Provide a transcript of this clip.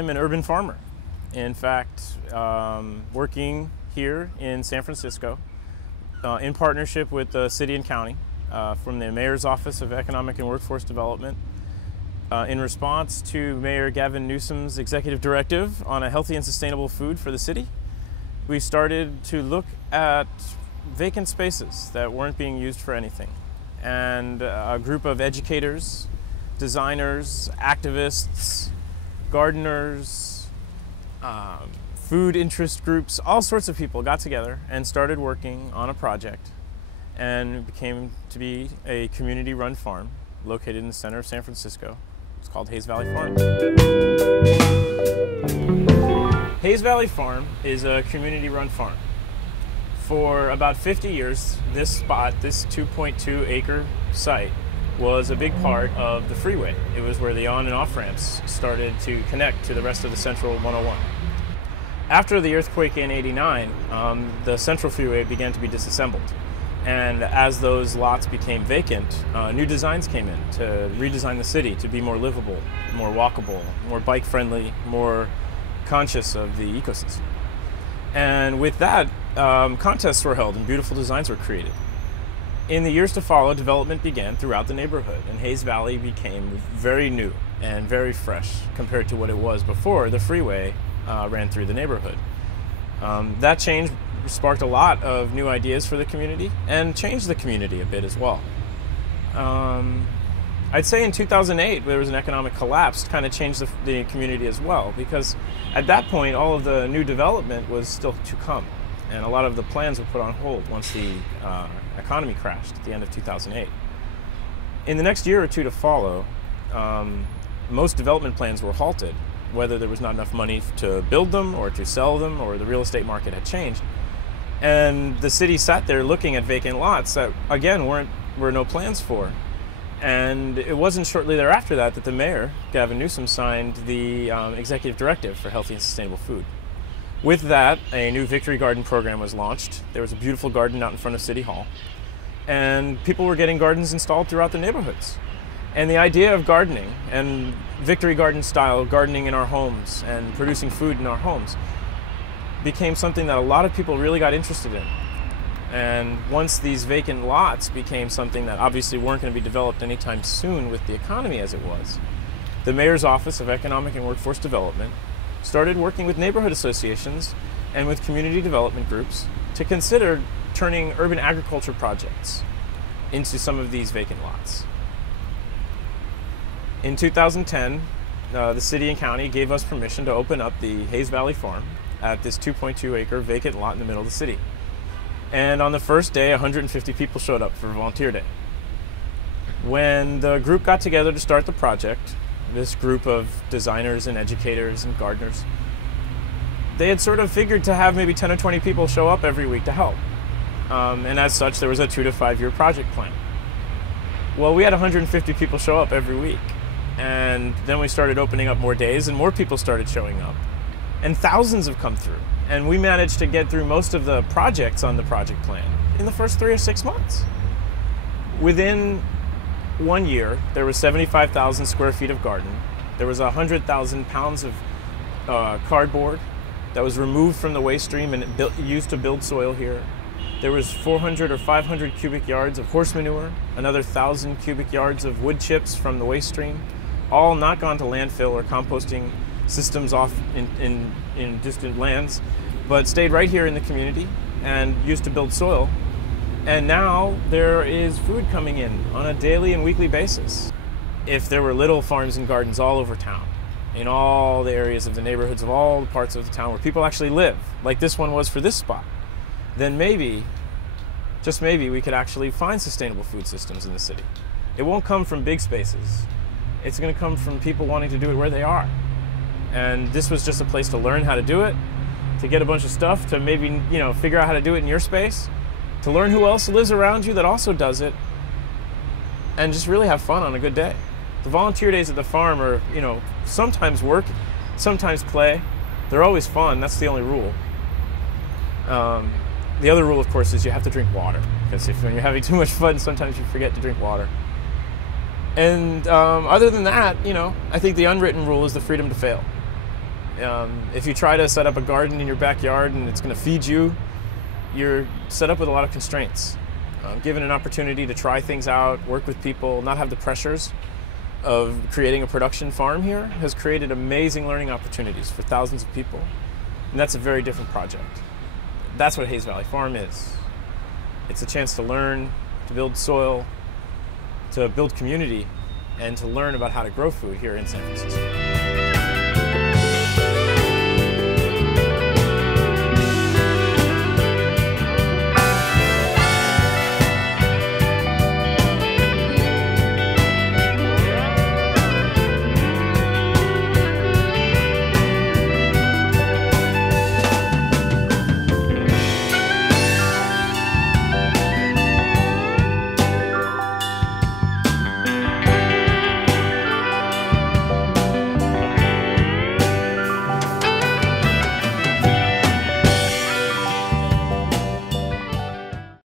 I'm an urban farmer. In fact, working here in San Francisco in partnership with the city and county from the Mayor's Office of Economic and Workforce Development in response to Mayor Gavin Newsom's executive directive on a healthy and sustainable food for the city. We started to look at vacant spaces that weren't being used for anything. And a group of educators, designers, activists, gardeners, food interest groups, all sorts of people got together and started working on a project, and it became to be a community-run farm located in the center of San Francisco. It's called Hayes Valley Farm. Hayes Valley Farm is a community-run farm. For about 50 years, this spot, this 2.2 acre site, was a big part of the freeway. It was where the on and off ramps started to connect to the rest of the Central 101. After the earthquake in '89, the Central Freeway began to be disassembled. And as those lots became vacant, new designs came in to redesign the city to be more livable, more walkable, more bike-friendly, more conscious of the ecosystem. And with that, contests were held and beautiful designs were created. In the years to follow, development began throughout the neighborhood, and Hayes Valley became very new and very fresh compared to what it was before the freeway ran through the neighborhood. That change sparked a lot of new ideas for the community and changed the community a bit as well. I'd say in 2008 there was an economic collapse, kind of changed the community as well, because at that point all of the new development was still to come, and a lot of the plans were put on hold once the economy crashed at the end of 2008. In the next year or two to follow, most development plans were halted, whether there was not enough money to build them or to sell them, or the real estate market had changed. And the city sat there looking at vacant lots that, again, were no plans for. And it wasn't shortly thereafter that the mayor, Gavin Newsom, signed the executive directive for healthy and sustainable food. With that, a new Victory Garden program was launched. There was a beautiful garden out in front of City Hall. And people were getting gardens installed throughout the neighborhoods. And the idea of gardening and Victory Garden style gardening in our homes and producing food in our homes became something that a lot of people really got interested in. And once these vacant lots became something that obviously weren't going to be developed anytime soon with the economy as it was, the Mayor's Office of Economic and Workforce Development started working with neighborhood associations and with community development groups to consider turning urban agriculture projects into some of these vacant lots. In 2010, the city and county gave us permission to open up the Hayes Valley Farm at this 2.2 acre vacant lot in the middle of the city. And on the first day, 150 people showed up for Volunteer Day. When the group got together to start the project, this group of designers and educators and gardeners, they had sort of figured to have maybe 10 or 20 people show up every week to help. And as such, there was a 2 to 5 year project plan. Well, we had 150 people show up every week. And then we started opening up more days and more people started showing up. And thousands have come through. And we managed to get through most of the projects on the project plan in the first 3 or 6 months. Within 1 year, there was 75,000 square feet of garden. There was 100,000 pounds of cardboard that was removed from the waste stream and used to build soil here. There was 400 or 500 cubic yards of horse manure, another 1,000 cubic yards of wood chips from the waste stream, all not gone to landfill or composting systems off in distant lands, but stayed right here in the community and used to build soil. And now there is food coming in on a daily and weekly basis. If there were little farms and gardens all over town, in all the areas of the neighborhoods of all the parts of the town where people actually live, like this one was for this spot, then maybe, just maybe, we could actually find sustainable food systems in the city. It won't come from big spaces. It's going to come from people wanting to do it where they are. And this was just a place to learn how to do it, to get a bunch of stuff, to maybe, figure out how to do it in your space, to learn who else lives around you that also does it, and just really have fun on a good day. The volunteer days at the farm are, sometimes work, sometimes play. They're always fun. That's the only rule. The other rule, of course, is you have to drink water, because when you're having too much fun, sometimes you forget to drink water. And other than that, I think the unwritten rule is the freedom to fail. If you try to set up a garden in your backyard and it's going to feed you, you're set up with a lot of constraints. Given an opportunity to try things out, work with people, not have the pressures of creating a production farm here has created amazing learning opportunities for thousands of people. And that's a very different project. That's what Hayes Valley Farm is. It's a chance to learn, to build soil, to build community, and to learn about how to grow food here in San Francisco.